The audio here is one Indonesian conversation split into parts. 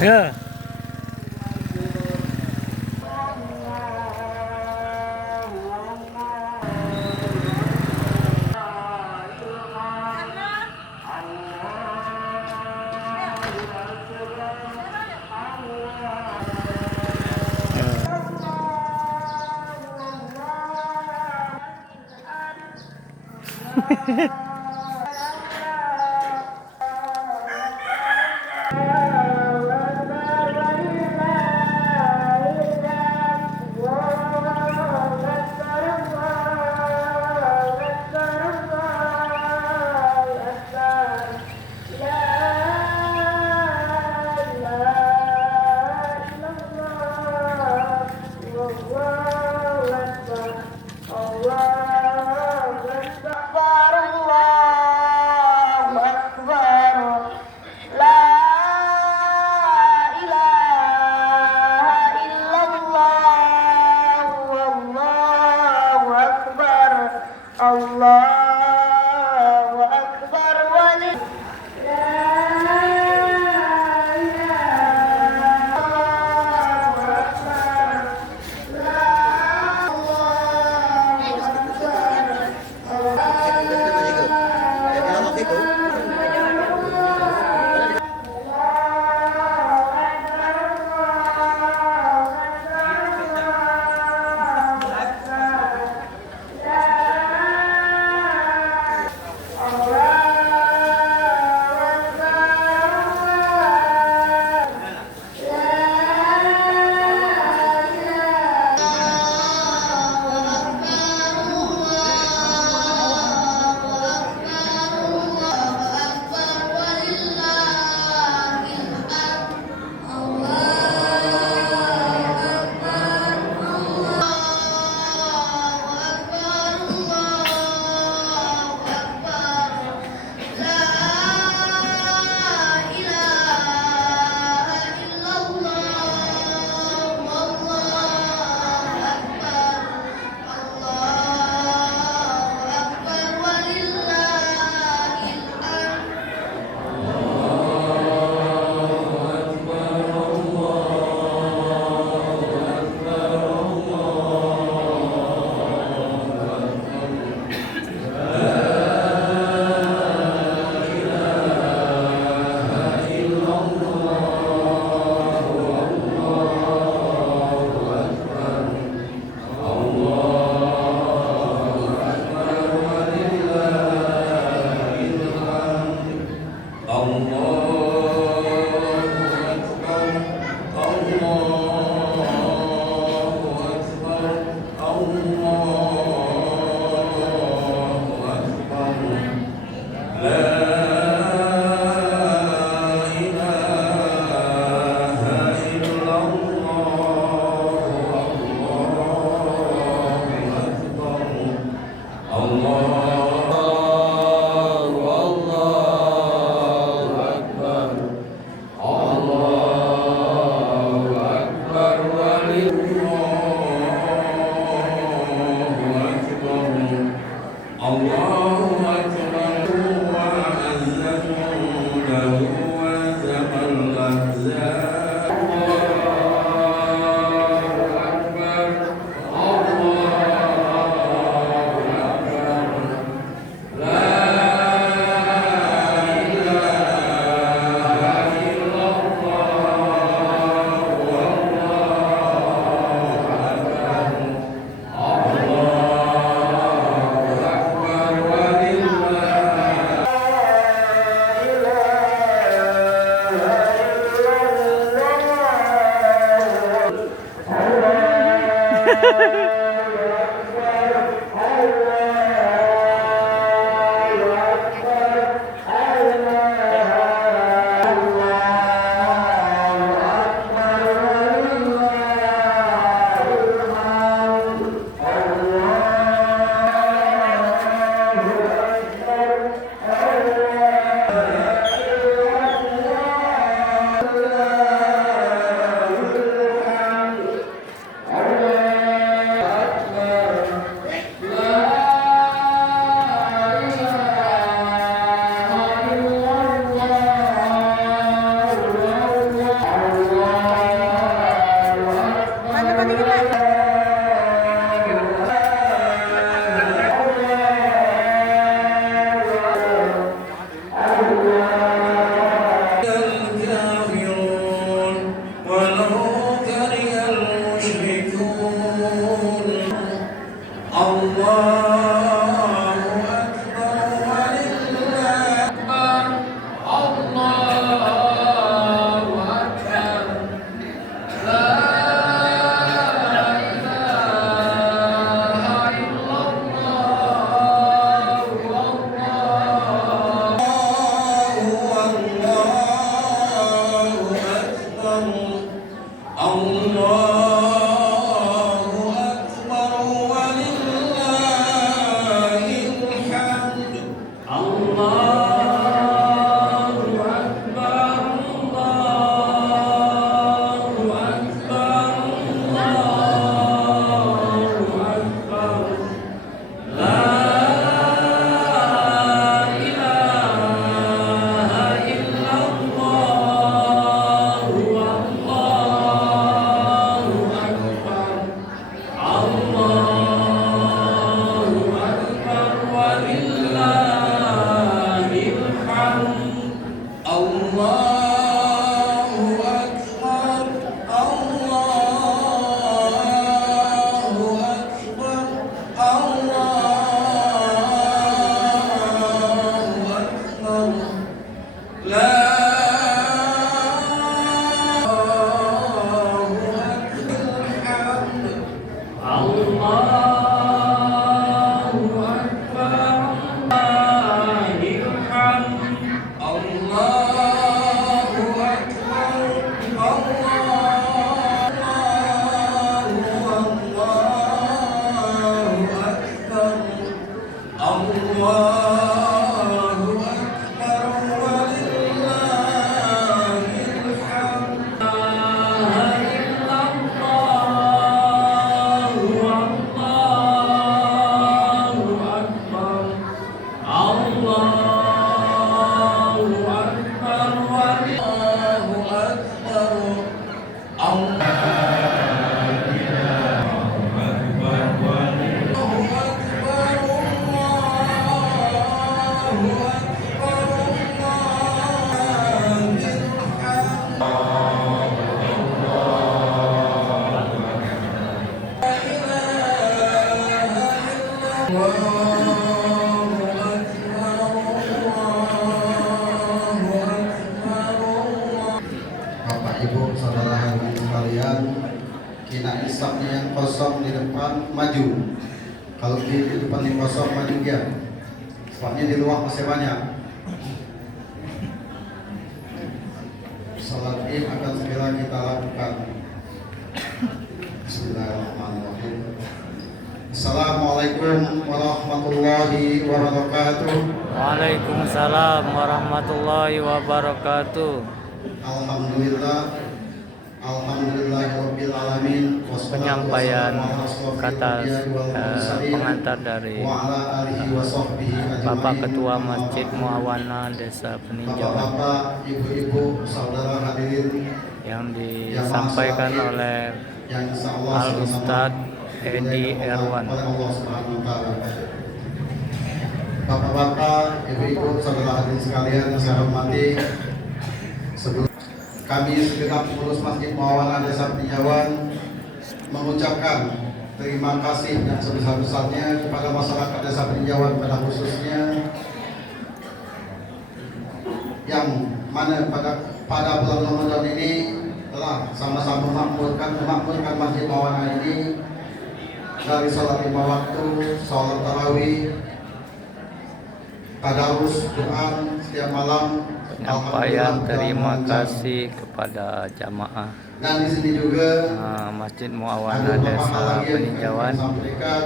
Ya. Allahu Akbar walillah. Bapak Ibu saudara hadirin sekalian, kina isapnya yang kosong di depan maju. Kalau di depan yang kosong maju dia. Sebabnya di luar masih banyak. Salat Id akan segera kita lakukan. Bismillahirrahmanirrahim. Assalamualaikum warahmatullahi wabarakatuh. Waalaikumsalam warahmatullahi wabarakatuh. Alhamdulillahirabbil alamin. Penyampaian kata pengantar dari Bapak Ketua Masjid Muawana Desa Peninjauan Bapak, Ibu-ibu, saudara hadirin yang disampaikan oleh Al Ustadz Edi Erwan. Bapak-bapak, ibu-ibu, saudara hadirin sekalian yang saya hormati, sebelum kami segenap pengurus Masjid Muawana Desa Peninjauan mengucapkan terima kasih dan sebesar-besarnya kepada masyarakat Desa Peninjauan pada khususnya yang mana pada bulan Ramadan ini telah sama-sama memakmurkan Masjid Muawana ini dari sholat 5 waktu, sholat tarawih, tadarus, Quran setiap malam. Penyampaian terima kasih kepada jamaah Dan di sini juga Masjid Muawana Desa Peninjauan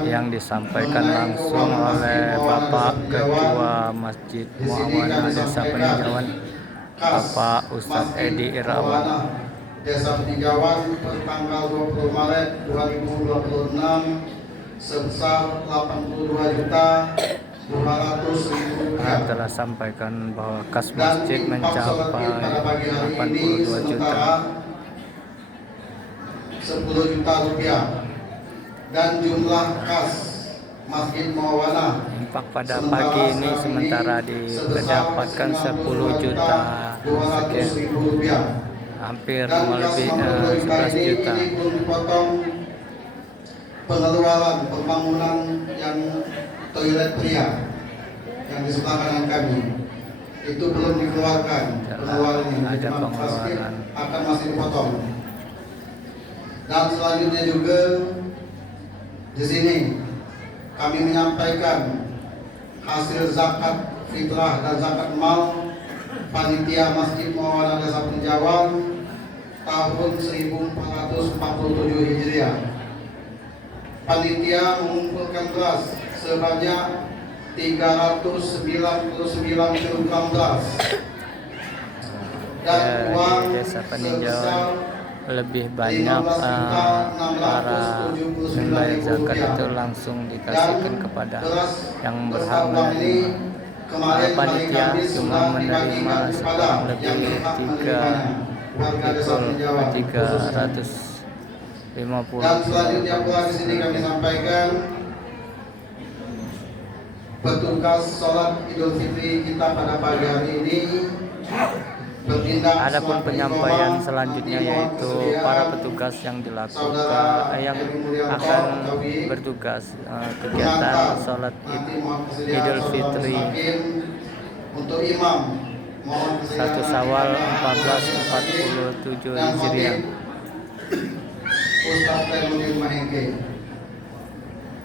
yang disampaikan langsung oleh Bapak Ketua Masjid Muawana Desa Peninjauan, Bapak Ustadz Edi Erwan. Desa Peninjauan per tanggal 20 Maret 2026 sebesar 82.200.000 rupiah. Telah sampaikan bahwa kas masjid mencapai 82 juta. 10 juta rupiah dan jumlah kas Masjid Muawana Infak pada pagi ini sementara didapatkan 10 juta sekian, rupiah. hampir Dan melebihi 11 juta. ini belum dipotong pengeluaran pembangunan yang toilet pria yang di sebelah kanan kami itu belum dikeluarkan. Pengeluarannya Ada pengeluaran akan masih dipotong. Dan selanjutnya juga di sini kami menyampaikan hasil zakat fitrah dan zakat mal panitia Masjid Muawana Desa Peninjauan tahun 1447 Hijriah. Panitia mengumpulkan beras sebanyak 399 kg beras dan uang di Desa Peninjauan lebih banyak para membayar zakat itu langsung dikasihkan kepada yang berhak menerima. Panitia cuma menerima sekarang lebih 350. Dan selanjutnya pula di sini kami sampaikan petugas sholat Idul Fitri kita pada pagi hari ini. Adapun penyampaian selanjutnya yaitu para petugas yang dilakukan yang akan bertugas kegiatan sholat Idul Fitri. Untuk imam 1 Syawal 1447 Hijriah. Ustaz Taimuddin Mahengke.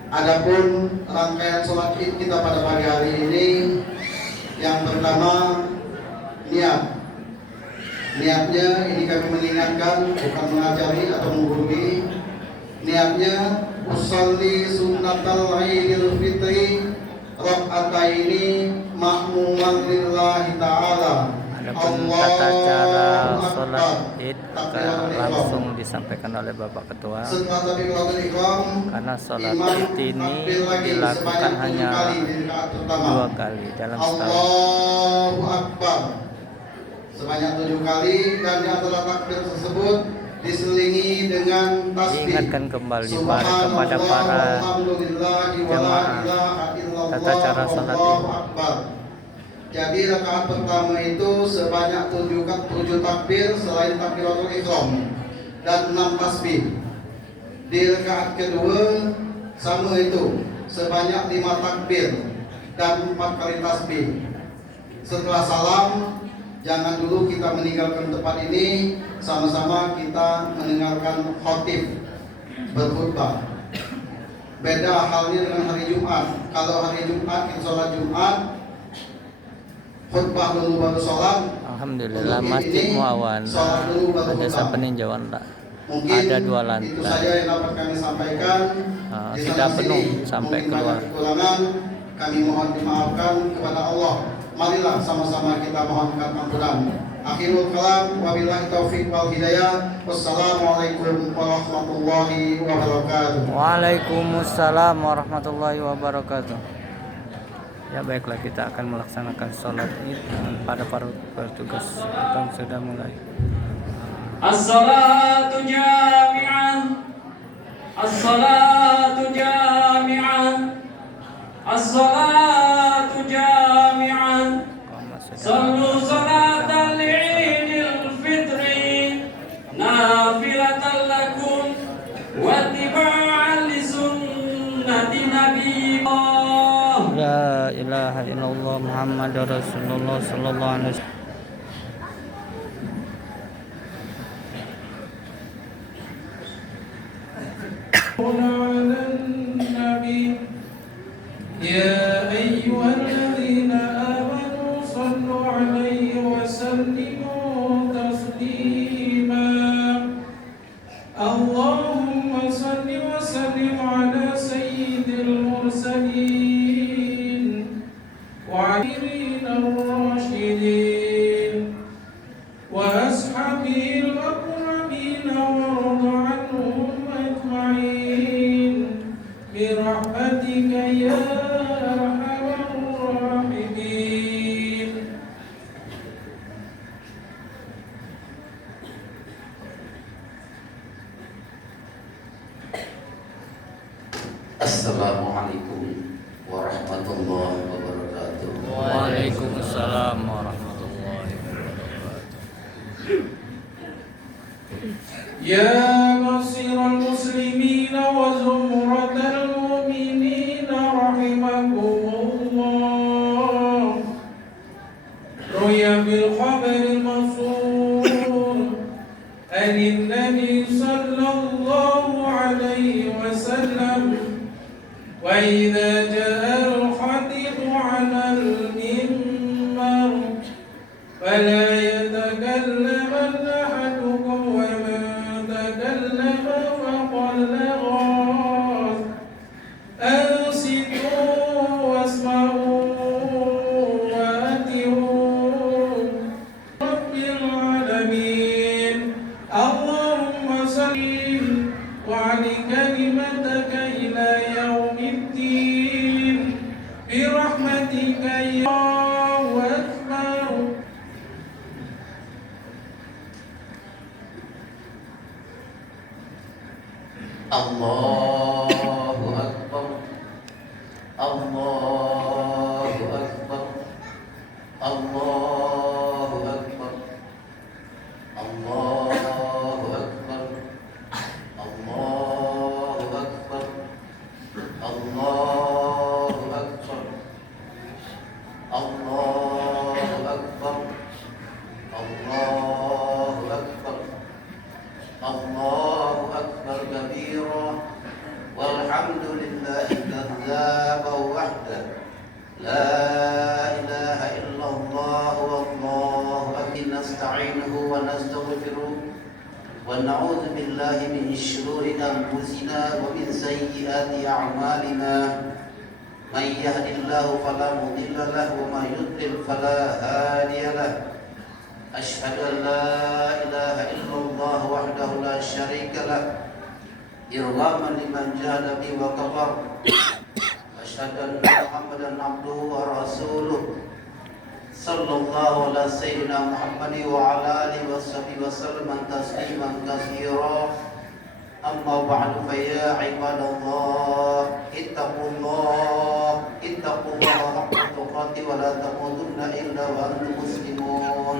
Adapun rangkaian sholat Id kita pada pagi hari ini, yang pertama niat. Niatnya ini kami mengingatkan, bukan mengajari atau menggurui. Niatnya usolli sunnatal Idul Fitri rak'ataini ma'muman lillahi ta'ala. Adapun tata cara sholat Id langsung disampaikan oleh Bapak Ketua, karena sholat Id ini dilakukan hanya 2 kali dalam setahun. Allahu Akbar sebanyak 7 kali, dan di antara takbir tersebut diselingi dengan tasbih. Diingatkan kembali kepada para jamaah tata cara sholat Id. Jadi rakaat pertama itu sebanyak 7 takbir selain takbiratul ihram dan 6 tasbih. Di rakaat kedua sama itu sebanyak 5 takbir dan 4 kali tasbih. Setelah salam, jangan dulu kita meninggalkan tempat ini, sama-sama kita mendengarkan khotib berkhutbah. Beda halnya dengan hari Jumat. Kalau hari Jumat kita sholat Jumat, khutbah dulu baru sholat. Alhamdulillah Masjid Muawana ada peninjauan tak ada 2 lantai. Itu saja yang dapat kami sampaikan. Tidak penuh sampai keluar. Kekurangan kami mohon dimaafkan kepada Allah. Marilah sama-sama kita mohonkan ampunan. Akhirul kalam, wabillahi taufiq wal hidayah. Wassalamualaikum warahmatullahi wabarakatuh. Waalaikumsalam warahmatullahi wabarakatuh. Ya baiklah, kita akan melaksanakan sholat Id. Pada para petugas akan sudah mulai. As-salatu jami'ah, as-salatu jami'ah, as-salatu jami'ah. Sallu salatal Idul Fitri nafilatan lakum wa tiba'an li sunnati Nabi. La ilaha illallah Muhammadur Rasulullah sallallahu alaihi wasallam. على النبي يا أيها الذين آمنوا صلوا عليه وسلموا تسليما اللهم صل وسلم على سيد المرسلين وعشرين الراشدين وأصحابه الأكرمين وارض عنهم أجمعين برحمتك يا أرحم الراحمين. Assalamualaikum warahmatullahi wabarakatuh. Waalaikumsalam warahmatullahi wabarakatuh. يا بصير المسلمين وزمرة المؤمنين رحمكم الله. روي بالخبر المنصور عن النبي صلى الله عليه وسلم وإذا جاء الخطيب على المنبر فلا يتكلمن أحدكم ومن تكلم فقد لغى. أنصتوا واسمعوا وأطيعوا رب العالمين. اللهم صل وعلي كلمتك إلى يوم الدين برحمتك يا الله أكبر. Allahu Akbar. Allahu Akbar. Allahu Akbar. Allahu Akbar. Allahu Akbar. Allahu Akbar. Allahu Akbar. الله أكبر الله أكبر كبيرا والحمد لله كذاب وحده لا إله إلا الله والله أكبر نستعينه ونستغفره ونعوذ بالله من شرور أنفسنا ومن سيئات أعمالنا من يهد الله فلا مضل له ومن يضلل فلا هادي له أشهد أن لا إله إلا الله وحده لا شريك له إرغاما لمن جاهد به وكفر أشهد أن محمدا عبده ورسوله صلى الله على سيدنا محمد وعلى آله وصحبه وسلم تسليما كثيرا أما بعد فيا عباد الله اتقوا الله حق تقاته ولا تموتن إلا وأنتم مسلمون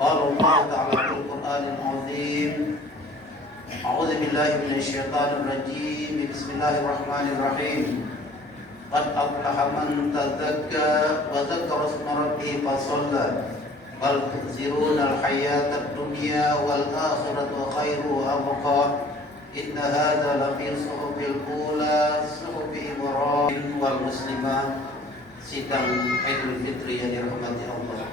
قال الله تعالى في القرآن العظيم أعوذ بالله من الشيطان الرجيم بسم الله الرحمن الرحيم قد أفلح من تزكى وذكر اسم ربه فصلى بل تؤثرون الحياة الدنيا والآخرة خير وأبقى إن هذا لفي الصحف الأولى صحف إبراهيم والمسلمات sidang Idul Fitri yang dirahmati Allah.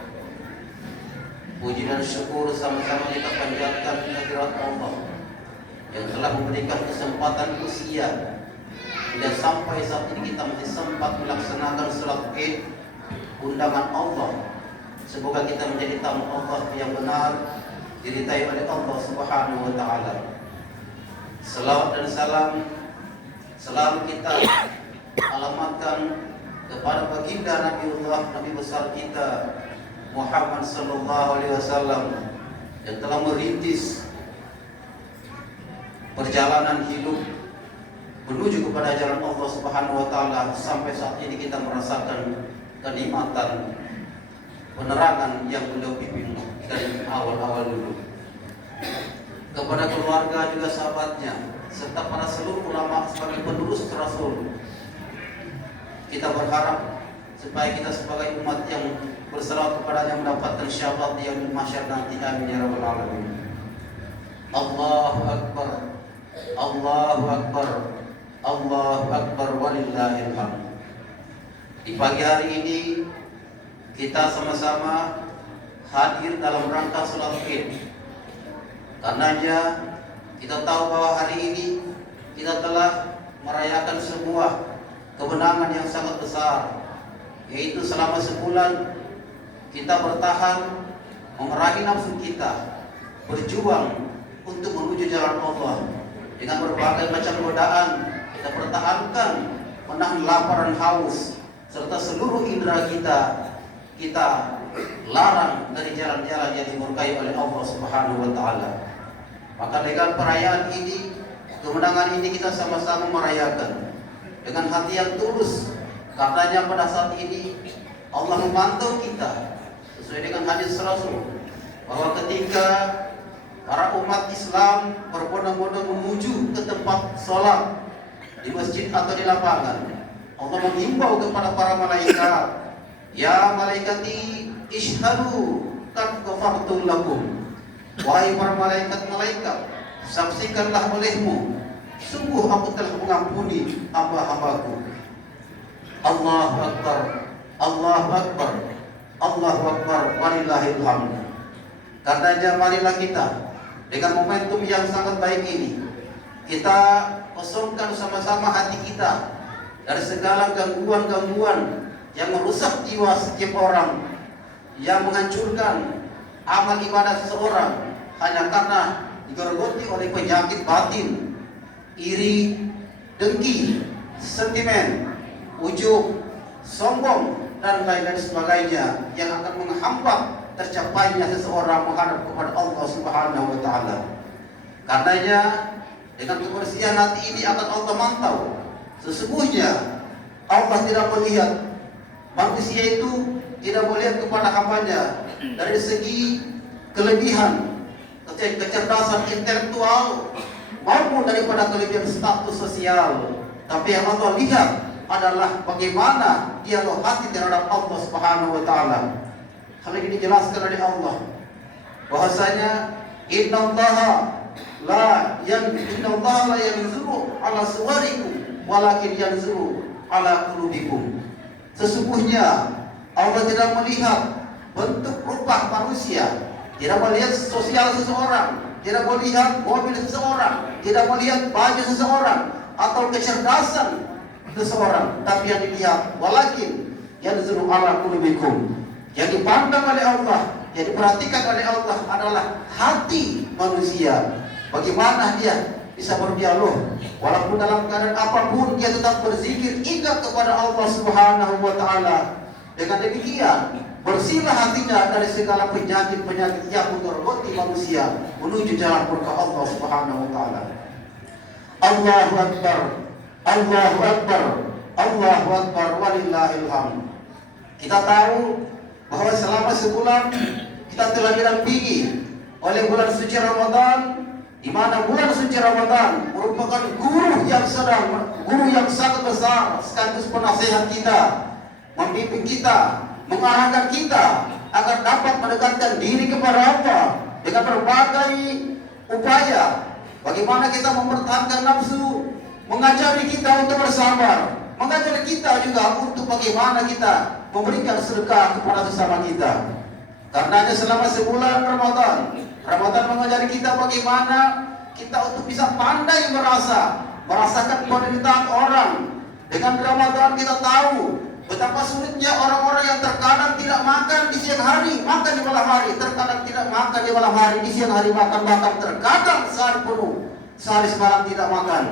Puji dan syukur sama-sama kita panjatkan kehadirat Allah yang telah memberikan kesempatan usia hingga sampai saat ini kita masih sempat melaksanakan salat Id undangan Allah. Semoga kita menjadi tamu Allah yang benar diridai oleh Allah Subhanahu wa taala. Selawat dan salam selalu kita alamatkan kepada baginda Nabiullah, Nabi besar kita Muhammad sallallahu alaihi wasallam yang telah merintis perjalanan hidup menuju kepada jalan Allah Subhanahu wa taala sampai saat ini kita merasakan kenikmatan penerangan yang beliau pimpin dari awal-awal dulu. Kepada keluarga juga sahabatnya serta para seluruh ulama sebagai penerus Rasul, kita berharap supaya kita sebagai umat yang berselawat kepadanya mendapatkan syafaat yang di mahsyar nanti. Amin ya rabbal alamin. Allahu akbar, Allahu akbar, Allahu akbar walillahil hamd. Di pagi hari ini kita sama-sama hadir dalam rangka salat Id. Karenanya kita tahu bahwa hari ini kita telah merayakan sebuah kemenangan yang sangat besar, yaitu selama sebulan kita bertahan mengerahi nafsu kita, berjuang untuk menuju jalan Allah dengan berbagai macam godaan. Kita pertahankan menahan lapar dan haus serta seluruh indera kita larang dari jalan-jalan yang dimurkai oleh Allah Subhanahu wa taala. Maka dengan perayaan ini, kemenangan ini kita sama-sama merayakan dengan hati yang tulus. Katanya pada saat ini Allah memantau kita sesuai dengan hadis Rasul bahwa ketika para umat Islam berbondong-bondong menuju ke tempat sholat di masjid atau di lapangan, Allah menghimbau kepada para malaikat, ya malaikati ishhadu qad ghafartu lakum. Wahai para malaikat-malaikat, saksikanlah olehmu, sungguh aku telah mengampuni hamba-hambaku. Allahu akbar, Allahu akbar, Allahu akbar walillahil hamd. Katanya marilah kita dengan momentum yang sangat baik ini, kita kosongkan sama-sama hati kita dari segala gangguan-gangguan yang merusak jiwa setiap orang, yang menghancurkan amal ibadah seseorang hanya karena digerogoti oleh penyakit batin, iri, dengki, sentimen, ujub, sombong, dan lain-lain sebagainya yang akan menghambat tercapainya seseorang menghadap kepada Allah Subhanahu wa taala. Karenanya dengan kebersihan hati ini akan Allah mantau. Sesungguhnya Allah tidak melihat, manusia itu tidak melihat kepada hambanya dari segi kelebihan, kecerdasan intelektual maupun daripada kelebihan status sosial. Tapi yang Allah lihat adalah bagaimana dialog hati terhadap Allah Subhanahu wa taala. Hal ini dijelaskan oleh Allah bahwasanya innallaha la yanzuru ala suwarikum walakin yanzuru ala qulubikum. Sesungguhnya Allah tidak melihat bentuk rupa manusia, tidak melihat sosial seseorang, tidak melihat mobil seseorang, tidak melihat baju seseorang atau kecerdasan seseorang, tapi yang dilihat walakin yanzuru ala qulubikum. Yang dipandang oleh Allah, yang diperhatikan oleh Allah adalah hati manusia. Bagaimana dia bisa berdialog, walaupun dalam keadaan apapun dia tetap berzikir, ingat kepada Allah Subhanahu wa taala. Dengan demikian bersihlah hatinya dari segala penyakit-penyakit yang menggerogoti manusia menuju jalan berkah Allah Subhanahu wa taala. Allahu akbar. Allahu akbar. Allahu akbar walillahil hamd. Kita tahu bahwa selama sebulan kita telah dirampingi oleh bulan suci Ramadan, di mana bulan suci Ramadan merupakan guru yang sangat besar sekaligus penasehat kita, membimbing kita, mengarahkan kita agar dapat mendekatkan diri kepada Allah dengan berbagai upaya. Bagaimana kita mempertahankan nafsu, mengajari kita untuk bersabar, mengajari kita juga untuk bagaimana kita memberikan sedekah kepada sesama kita. Karenanya selama sebulan Ramadan mengajari kita bagaimana kita untuk bisa pandai merasakan penderitaan orang. Dengan Ramadan kita tahu betapa sulitnya orang-orang yang terkadang tidak makan di siang hari, makan di malam hari, terkadang tidak makan di malam hari, di siang hari makan, bahkan terkadang sehari penuh, sehari semalam tidak makan.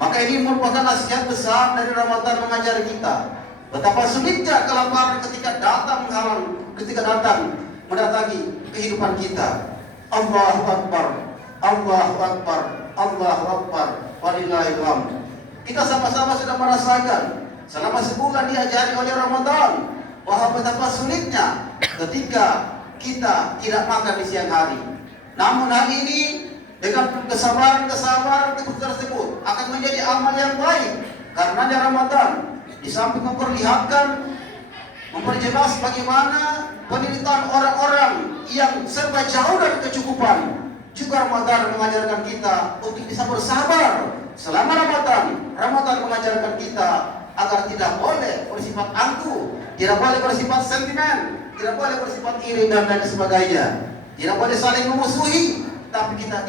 Maka ini merupakan nasihat besar dari Ramadan mengajari kita betapa sulitnya kelaparan ketika datang mendatangi kehidupan kita. Allahu akbar, Allahu akbar, Allahu akbar, walillahil hamd. Kita sama-sama sudah merasakan selama sebulan diajari oleh Ramadan bahwa betapa sulitnya ketika kita tidak makan di siang hari. Namun hari ini dengan kesabaran tersebut akan menjadi amal yang baik. Karena Ramadan di samping memperjelas bagaimana penderitaan orang-orang yang serba jauh dari kecukupan, juga Ramadan mengajarkan kita untuk bisa bersabar selama Ramadan. Ramadan mengajarkan kita agar tidak boleh bersifat angkuh, tidak boleh bersifat sentimen, tidak boleh bersifat iri dan lain sebagainya, tidak boleh saling memusuhi. Tapi kita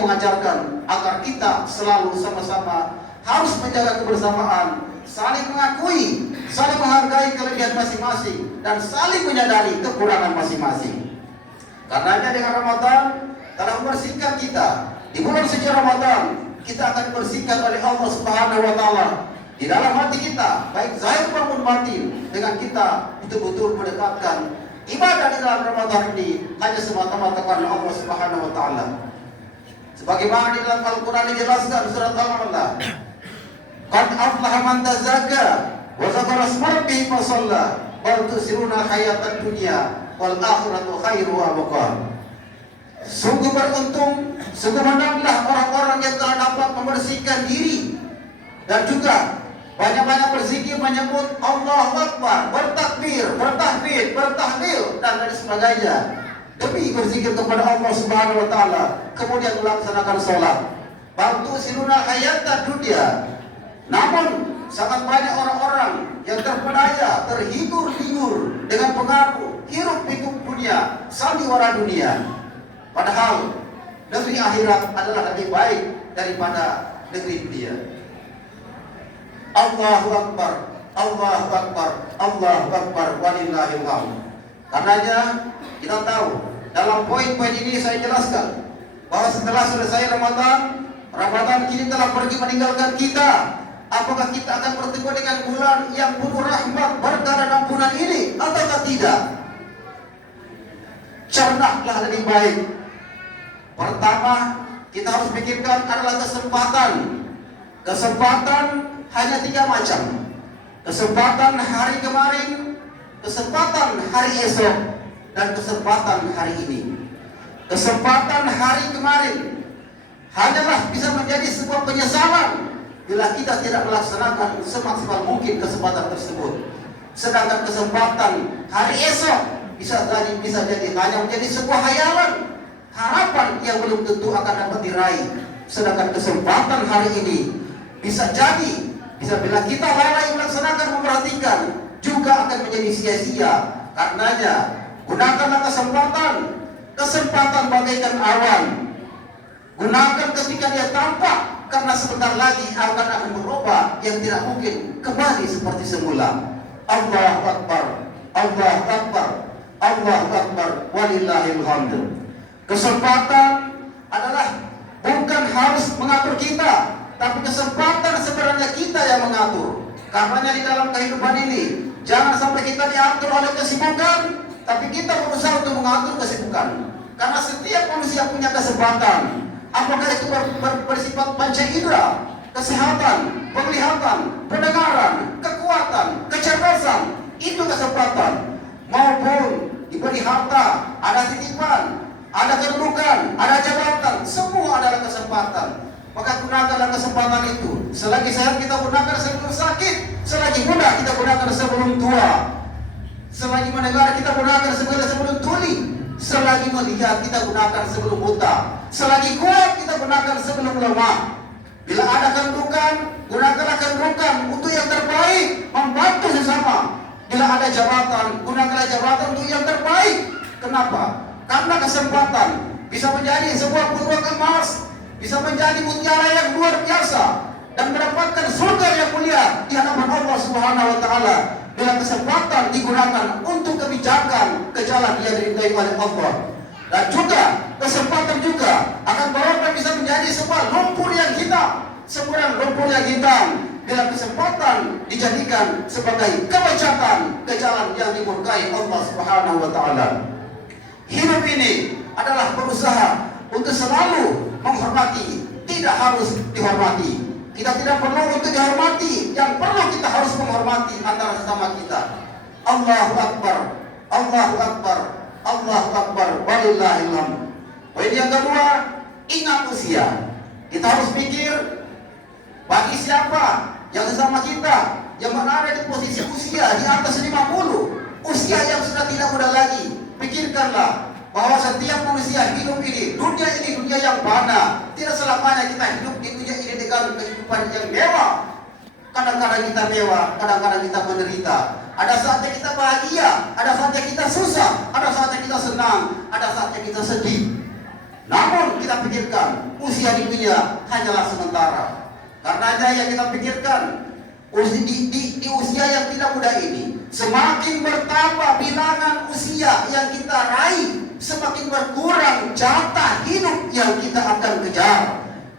mengajarkan agar kita selalu sama-sama harus menjaga kebersamaan, saling mengakui, saling menghargai kelebihan masing-masing, dan saling menyadari kekurangan masing-masing. Karenanya dengan Ramadan telah membersihkan kita. Di bulan suci Ramadan kita akan dibersihkan oleh Allah Subhanahu wa taala di dalam hati kita, baik zahir maupun batin, dengan kita betul-betul mendekatkan ibadah di dalam Ramadan ini hanya semata-mata karena Allah Subhanahu wa taala. Sebagaimana di dalam Al-Qur'an dijelaskan surat Al-A'la, qad aflaha man tazakka wa dzakara isma rabbih fa shalla bal tusiruna hayatad dunya wal akhiratu khairu wa abqa. Sungguh beruntung, sungguh menanglah orang-orang yang telah dapat membersihkan diri dan juga banyak-banyak berzikir menyebut Allahu Akbar, bertakbir, bertahmid, bertahlil dan lain sebagainya demi berzikir kepada Allah Subhanahu wa taala, kemudian melaksanakan sholat. Bantu siruna hayatad dunya. Namun sangat banyak orang-orang yang terpedaya, terhibur-hibur dengan pengaruh hiruk-pikuk dunia, sandiwara dunia. Padahal negeri akhirat adalah lebih baik daripada negeri dunia. Allahu akbar, Allahu akbar, Allahu akbar, walillahil hamd. Karenanya kita tahu dalam poin-poin ini saya jelaskan bahwa setelah selesai Ramadan kini telah pergi meninggalkan kita. Apakah kita akan bertemu dengan bulan yang penuh rahmat, berkah dan ampunan ini ataukah tidak? Cernaklah lebih baik. Pertama, kita harus pikirkan adalah kesempatan. Kesempatan hanya 3 macam. Kesempatan hari kemarin, kesempatan hari esok, dan kesempatan hari ini. Kesempatan hari kemarin hanyalah bisa menjadi sebuah penyesalan bila kita tidak melaksanakan semaksimal mungkin kesempatan tersebut. Sedangkan kesempatan hari esok bisa jadi hanya menjadi sebuah hayalan, harapan yang belum tentu akan dapat diraih. Sedangkan kesempatan hari ini bisa bila kita lalai melaksanakan, memperhatikan, juga akan menjadi sia-sia. Karenanya gunakanlah kesempatan bagaikan awan. Gunakan ketika dia tampak, karena sebentar lagi akan berubah yang tidak mungkin kembali seperti semula. Allahu Akbar, Allahu Akbar, Allahu Akbar, walillahil hamd. Kesempatan adalah bukan harus mengatur kita, tapi kesempatan sebenarnya kita yang mengatur. Karenanya di dalam kehidupan ini jangan sampai kita diatur oleh kesibukan, tapi kita berusaha untuk mengatur kesibukan. Karena setiap manusia punya kesempatan. Apakah itu bersifat panca indera, kesehatan, penglihatan, pendengaran, kekuatan, kecerdasan, itu kesempatan. Maupun diberi harta, ada titipan, ada kedudukan, ada jabatan, semua adalah kesempatan. Maka gunakanlah kesempatan itu. Selagi sehat kita gunakan sebelum sakit, selagi muda kita gunakan sebelum tua, selagi mendengar kita gunakan sebelum tuli, selagi melihat kita gunakan sebelum buta, selagi kuat kita gunakan sebelum lemah. Bila ada kedudukan, gunakanlah kedudukan untuk yang terbaik, membantu sesama. Bila ada jabatan, gunakanlah jabatan untuk yang terbaik. Kenapa? Karena kesempatan bisa menjadi sebuah peluang emas, bisa menjadi mutiara yang luar biasa, dan mendapatkan surga yang mulia di hadapan Allah Subhanahu wa taala. Bila kesempatan digunakan untuk kebijakan ke jalan yang diridhai oleh Allah. Dan juga kesempatan juga akan berubah bisa menjadi sebuah lumpur yang hitam, semburan lumpur yang hitam. Bila kesempatan dijadikan sebagai kebijakan ke jalan yang dimurkai Allah Subhanahu wa taala. Hidup ini adalah berusaha untuk selalu menghormati, tidak harus dihormati. Kita tidak perlu untuk dihormati, yang perlu kita harus menghormati antara sesama kita. Allahu Akbar, Allahu Akbar, Allahu Akbar, walillahil hamd. Poin yang kedua, ingat usia. Kita harus pikir bagi siapa yang sesama kita yang berada di posisi usia di atas 50, usia yang sudah tidak muda lagi. Pikirkanlah bahwa setiap manusia hidup ini dunia yang fana. Tidak selamanya kita hidup di dunia ini dengan kehidupan yang mewah. Kadang-kadang kita mewah, kadang-kadang kita menderita. Ada saatnya kita bahagia, ada saatnya kita susah, ada saatnya kita senang, ada saatnya kita sedih. Namun kita pikirkan usia di dunia hanyalah sementara. Karenanya yang kita pikirkan di usia yang tidak muda ini, semakin bertambah bilangan usia yang kita raih, semakin berkurang jatah hidup yang kita akan kejar.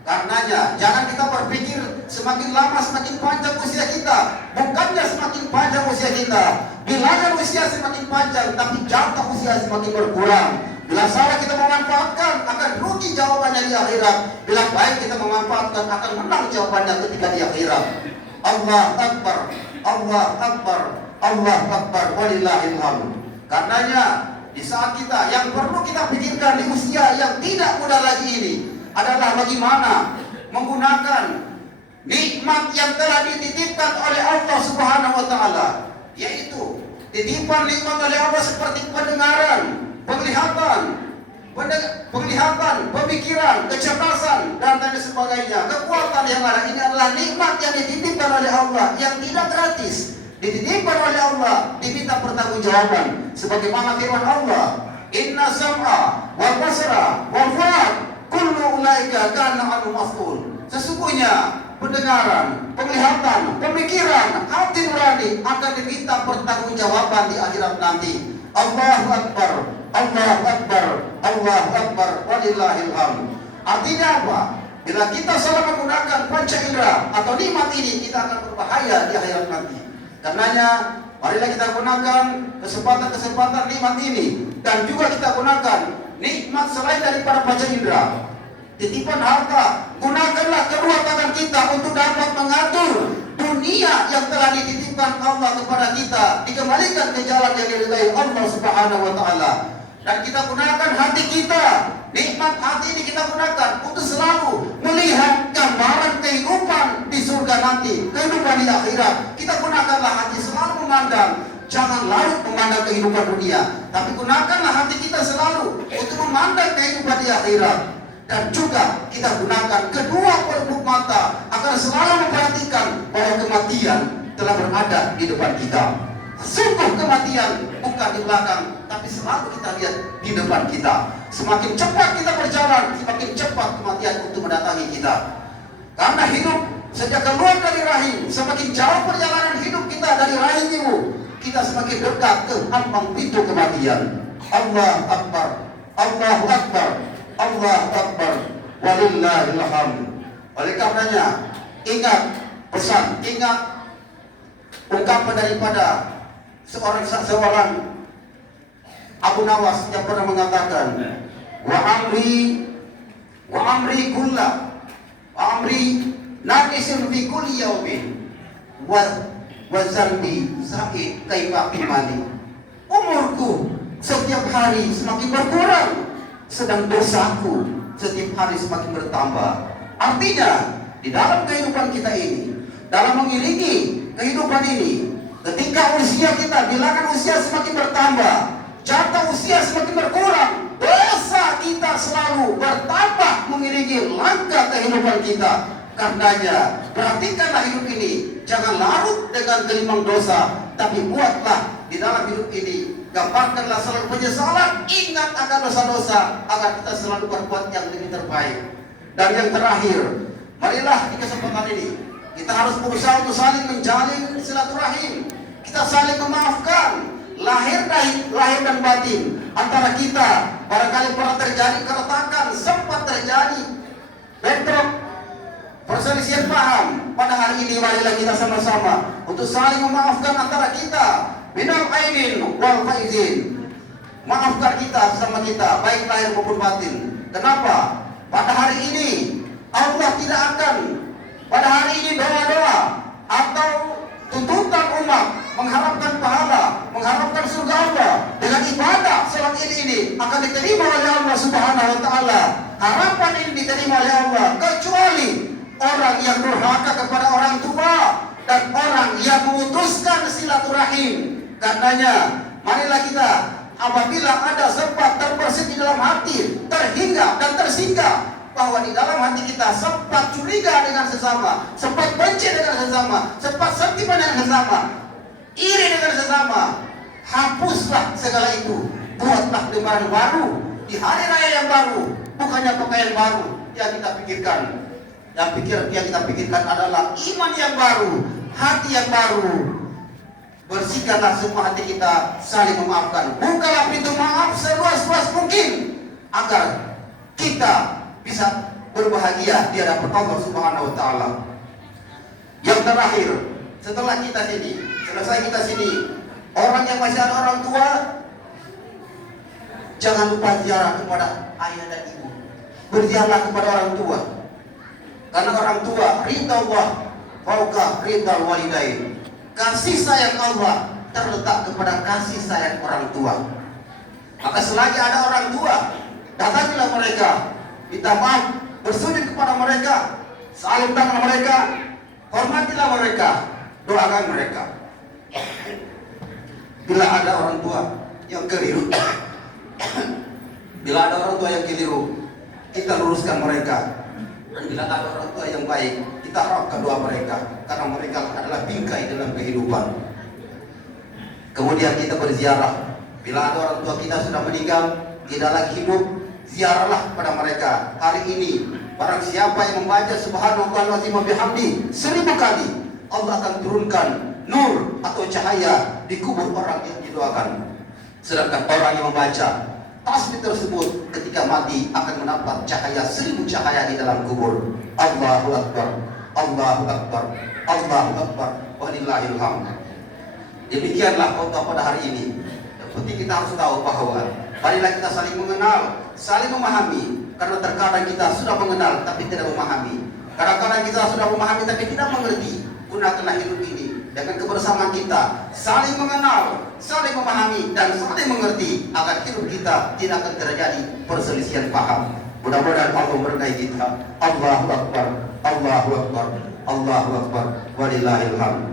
Karenanya jangan kita berpikir semakin lama semakin panjang usia kita. Bukannya semakin panjang usia kita, bilangan usia semakin panjang, tapi jatah usia semakin berkurang. Bila salah kita memanfaatkan, akan rugi jawabannya di akhirat. Bila baik kita memanfaatkan, akan menang jawabannya ketika di akhirat. Allah Akbar, Allah Akbar, Allah Akbar, walillahil hamd. Karenanya di saat kita yang perlu kita pikirkan di usia yang tidak muda lagi ini adalah bagaimana menggunakan nikmat yang telah dititipkan oleh Allah Subhanahu wa taala, yaitu titipan nikmat oleh Allah seperti pendengaran, penglihatan, pemikiran, kecerdasan, dan lain sebagainya. Kekuatan yang ada ini adalah nikmat yang dititipkan oleh Allah, yang tidak gratis. Dititipkan oleh Allah, diminta pertanggungjawaban. Sebagaimana firman Allah, Inna sam'a wal basara wal fuad kullu ulaika kana anhu mas'ul. Sesungguhnya pendengaran, penglihatan, pemikiran, hati nurani akan diminta pertanggungjawaban di akhirat nanti. Allahu Akbar, Allahu Akbar, Allahu Akbar, walillahil hamd. Artinya apa? Bila kita salah menggunakan panca indera atau nikmat ini, kita akan berbahaya di akhirat nanti. Karenanya marilah kita gunakan kesempatan nikmat ini, dan juga kita gunakan nikmat selain daripada panca indera. Titipan harta, gunakanlah kedua tangan kita untuk dapat mengatur dunia yang telah dititipkan Allah kepada kita, dikembalikan ke jalan yang diridhai Allah Subhanahu wa taala. Dan kita gunakan hati kita, nikmat hati ini kita gunakan untuk selalu melihat gambaran kehidupan di surga nanti, kehidupan di akhirat. Kita gunakanlah hati selalu memandang jangan larut memandang kehidupan dunia, tapi gunakanlah hati kita selalu untuk memandang kehidupan di akhirat. Dan juga kita gunakan kedua pelupuk mata agar selalu memperhatikan bahwa kematian telah berada di depan kita. Sungguh kematian bukan di belakang, tapi selalu kita lihat di depan kita. Semakin cepat kita berjalan, semakin cepat kematian untuk mendatangi kita. Karena hidup sejak keluar dari rahim, semakin jauh perjalanan hidup kita dari rahim ibu, kita semakin dekat ke ambang pintu kematian. Allah Akbar, Allahu Akbar, Allah Akbar, walillahil hamd. Oleh karenanya, ingat pesan, ingat ungkapan daripada seorang Abu Nawas yang pernah mengatakan, wa amri kulla, wa amri naqisun fi kulli yaumin, wa zambi sa'id kaifa qimali. Umurku setiap hari semakin berkurang, sedang dosaku setiap hari semakin bertambah. Artinya, di dalam kehidupan kita ini, dalam mengiringi kehidupan ini, ketika usia kita, bilangan usia semakin bertambah, jatah usia semakin berkurang, dosa kita selalu bertambah mengiringi langkah kehidupan kita. Karenanya, perhatikanlah hidup ini, jangan larut dengan gelimang dosa, tapi buatlah di dalam hidup ini, gambarkanlah selalu penyesalan, ingat akan dosa-dosa, agar kita selalu berbuat yang lebih terbaik. Dan yang terakhir, marilah di kesempatan ini kita harus berusaha untuk saling menjalin silaturahim. Kita saling memaafkan, lahir dan batin antara kita. Barangkali pernah terjadi keretakan, sempat terjadi bentrok, perselisihan paham. Pada hari ini marilah kita sama-sama untuk saling memaafkan antara kita. Minal aidin wal faizin. Maafkan kita sama kita, baik lahir maupun batin. Kenapa? Pada hari ini Allah tidak akan, pada hari ini doa-doa atau tuntutan umat mengharapkan pahala, mengharapkan surga Allah dengan ibadah salat ini akan diterima oleh Allah Subhanahu wa taala. Harapan ini diterima oleh Allah kecuali orang yang durhaka kepada orang tua dan orang yang memutuskan silaturahim. Karenanya, marilah kita apabila ada sempat terbersit di dalam hati, terhingga dan tersinggah bahwa di dalam hati kita sempat curiga dengan sesama, sempat benci dengan sesama, sempat sentimen dengan sesama, iri dengan sesama, hapuslah segala itu, buatlah lembaran baru di hari raya yang baru, bukannya pakaian baru yang kita pikirkan. Yang kita pikirkan adalah iman yang baru, hati yang baru. Bersihkanlah semua hati kita, saling memaafkan. Bukalah pintu maaf seluas-luas mungkin agar kita bisa berbahagia di hadapan Allah Subhanahu wa taala. Yang terakhir, setelah kita selesai kita sini, orang yang masih ada orang tua, jangan lupa ziarah kepada ayah dan ibu. Berziarah kepada orang tua. Karena orang tua ridha Allah fauqa ridha walidain. Kasih sayang Allah terletak kepada kasih sayang orang tua. Maka selagi ada orang tua, datangilah mereka, minta maaf, bersujud kepada mereka, salim tangan mereka, hormatilah mereka, doakan mereka. Bila ada orang tua yang keliru, bila ada orang tua yang keliru, kita luruskan mereka. Dan bila ada orang tua yang baik, kita harapkan doa mereka, karena mereka adalah bingkai dalam kehidupan. Kemudian kita berziarah. Bila ada orang tua kita sudah meninggal, tidak lagi hidup, ziarahlah pada mereka. Hari ini, barang siapa yang membaca Subhanallah wa bihamdi 1000 kali, Allah akan turunkan nur atau cahaya di kubur orang yang didoakan. Sedangkan orang yang membaca tasbih tersebut ketika mati akan mendapat cahaya 1000 cahaya di dalam kubur. Allahu Akbar, Allahu Akbar, Allahu Akbar, walillahil hamd. Demikianlah khotbah pada hari ini. Yang penting kita harus tahu bahwa marilah kita saling mengenal, saling memahami. Karena terkadang kita sudah mengenal tapi tidak memahami. Kadang-kadang kita sudah memahami tapi tidak mengerti. Gunakanlah hidup ini dengan kebersamaan kita, saling mengenal, saling memahami, dan saling mengerti agar hidup kita tidak akan terjadi perselisihan paham. Mudah-mudahan Allah memberkahi kita. Allahu Akbar, Allahu Akbar, Allahu Akbar, walillahil hamd.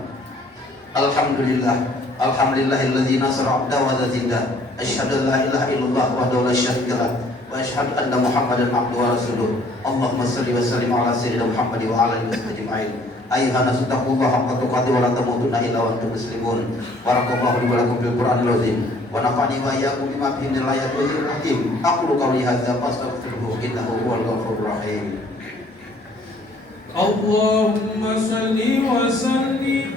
Alhamdulillah. Alhamdulillahilladzi nasara 'abdahu wa zazinda. Asyhadu an la ilaha illallah wahdahu la syarika lah. Wa asyhadu anna Muhammadan 'abduhu wa rasuluh. Allahumma shalli wa sallim ala sayyidina Muhammad wa ala alihi ajma'in. Ayyuhan nasu taqullaha haqqa tuqatih wa la tamutunna illa wa antum muslimun. Barakallahu li wa lakum fil Qur'anil azim. Wa nafa'ani wa iyyakum bima fihi minal ayati wa dzikril hakim. Aqulu qawli hadza fastaghfiruhu innahu huwal ghafurur rahim. Allahumma salli wa sallim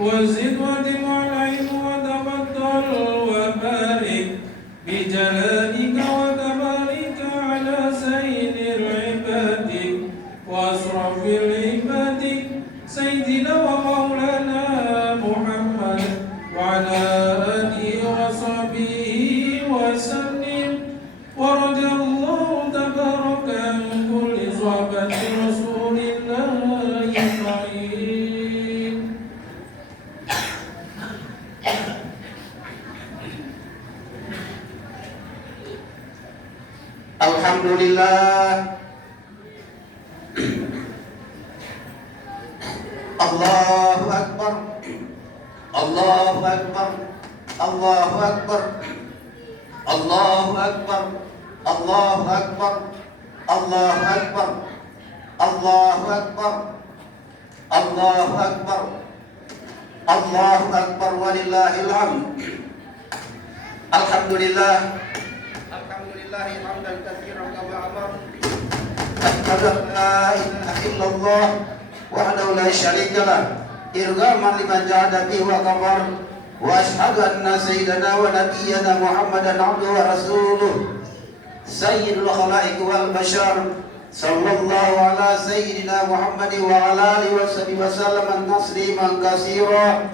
wa zid wa dim alayhi wa tafaddal wa barik bi jalalika wa kamalika ala sayyidil ibadi wa asrafil ibadi sayyidina wa maulana Muhammad wa ala alihi wa sahbihi wa sallim wa radiyallahu tabaraka an kulli sahabati rasulillahi ajma'in. Alhamdulillah. Allahu Akbar. Allahu Akbar. Allahu Akbar. Allahu Akbar. Allahu Akbar. Allahu Akbar. Allahu Akbar. Allahu Akbar. Allahu Akbar walillahil hamd. Alhamdulillah. Alhamdulillahi hamdan katsiran kama amar. Asyhadu an la ilaha illallah wahdahu la syarika lah. Irghaman liman jahada bihi wa kafar. Wa asyhadu anna sayyidana wa nabiyyana Muhammadan 'abduhu wa rasuluh. Sayyidul khalaiq wal bashar. Sallallahu ala sayyidina Muhammad wa ala alihi wa sahbihi wa sallam tasliman katsira.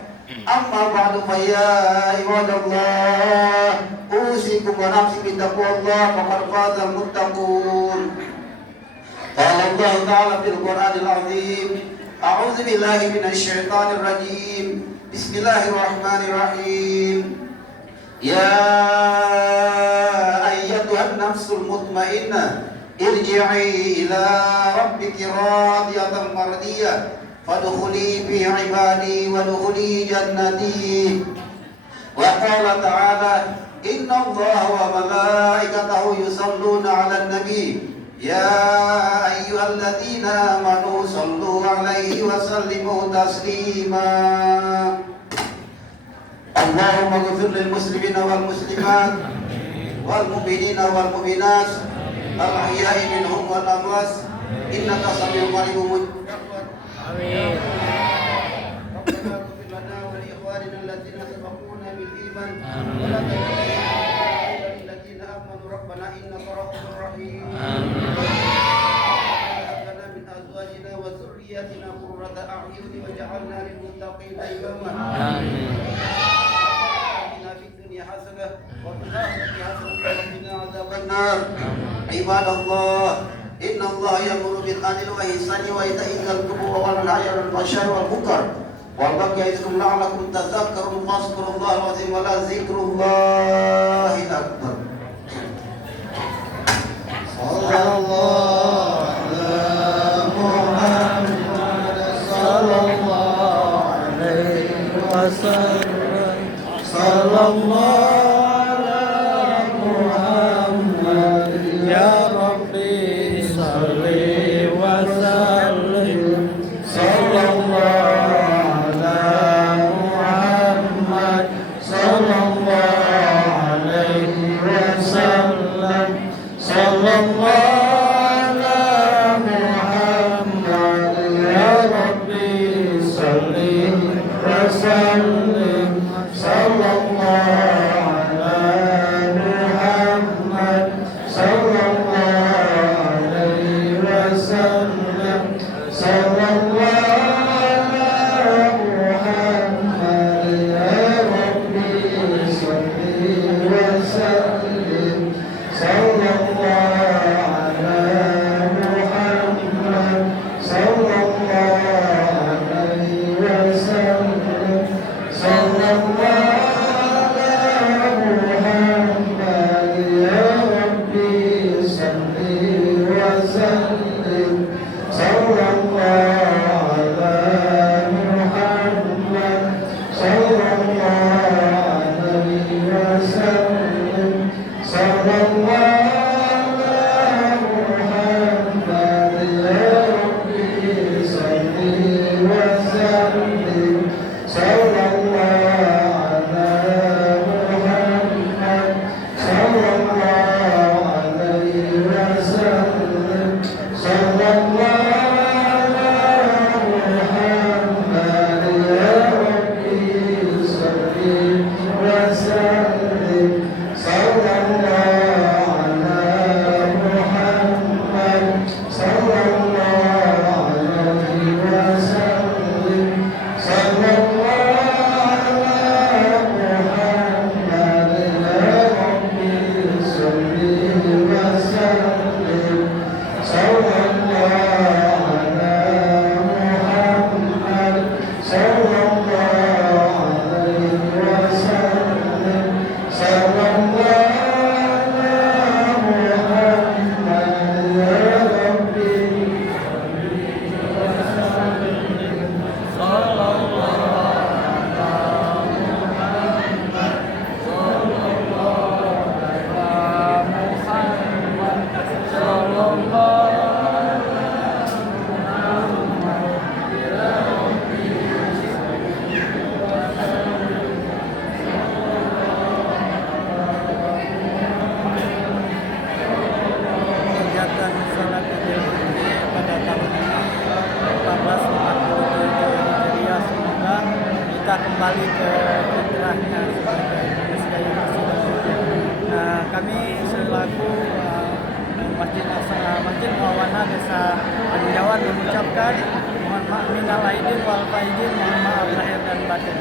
Amma ba'du fa ya ibadallah usikum wa nafsi bi taqwallah faqad faza al-muttaqun. Qala Allah ta'ala fil Qur'anil 'azim. A'udzu billahi minasy syaithanir rajim. Bismillahirrahmanirrahim. Ya ayyatuhan nafsul mutmainnah irji'i ila rabbiki radiyatan mardiyah fadkhuli fi ibadi wadkhuli jannati. Wa qala ta'ala inna Allaha wa malaikatahu yusalluna 'alan nabi ya ayyuhalladzina amanu sallu 'alaihi wa sallimu taslima. Allahumma ighfir lil muslimina wal muslimat wal mu'minina wal mu'minat al ahya'i minhum wal amwat innaka samii'un qaribun mujib. Amin. ربنا اغفر لنا ولإخواننا الذين سبقونا بالإيمان ولا تجعل للذين آمنوا ربنا إنك رؤوف رحيم. هب لنا من أزواجنا وذرياتنا قرة أعين واجعلنا للمتقين إماما. آتنا في الدنيا حسنة وفي الآخرة حسنة وقنا عذاب النار. عباد الله إن الله يأمر بالعدل والإحسان وإيتاء ذي القربى وينهى عن الفحشاء والمنكر والبغي يعظكم لعلكم تذكرون فاذكروا الله العظيم ولذكر الله أكبر. صلى الله على محمد صلى الله عليه وسلم صلى الله على محمد يا ربي صل وسلم صلى الله على محمد صلى الله عليه وسلم صلى الله على محمد يا ربي صل وسلم صلى الله على محمد صلى الله عليه وسلم صلى الله على محمد يا ربي صل وسلم صلى الله على محمد صلى الله عليه وسلم صلى الله على محمد يا ربي صل وسلم صلى الله على محمد صلى الله Kegiatan sholat Idul Fitri pada tahun ini 1447 Hijriah, semoga kita kembali ke fitrahnya sebagai manusia yang bersih. Nah, kami selaku Masjid Muawana Desa Peninjauan mengucapkan mohon maaf minal aidin wal faizin, mohon maaf lahir dan batin.